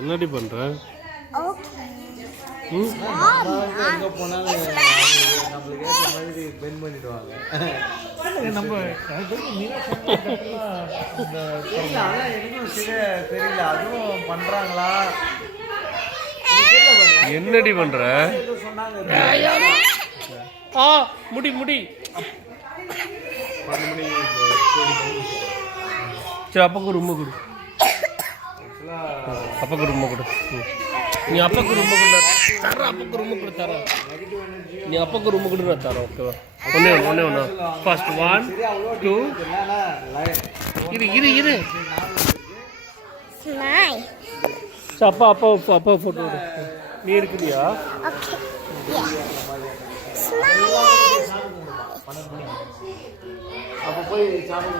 என்னடி பண்ற? எங்க போனாலும் நம்மளுக்கு ஏற்ற மாதிரி பெண்ட் பண்ணிடுவாங்க. எனக்கும் தெரியல, அதுவும் பண்றாங்களா? என்னடி பண்ற? சொன்னாங்க முடி முடி. சரி, அப்பாக்கு ரொம்ப கொடு. அப்பாக்கு ரொம்ப கொடு. நீ அப்பாக்கு ரொம்ப கொடு தர. அப்பாக்கு ரொம்ப கொடு தர. நீ அப்பாக்கு ரொம்ப கொடு நான் தரேன். ஓகேவா? ஒன்று ஃபர்ஸ்ட் 1 2 இரு அப்பா ஃபோட்டோ விடு. நீ எடுக்கிறியா? அப்போ போய் சாப்பிட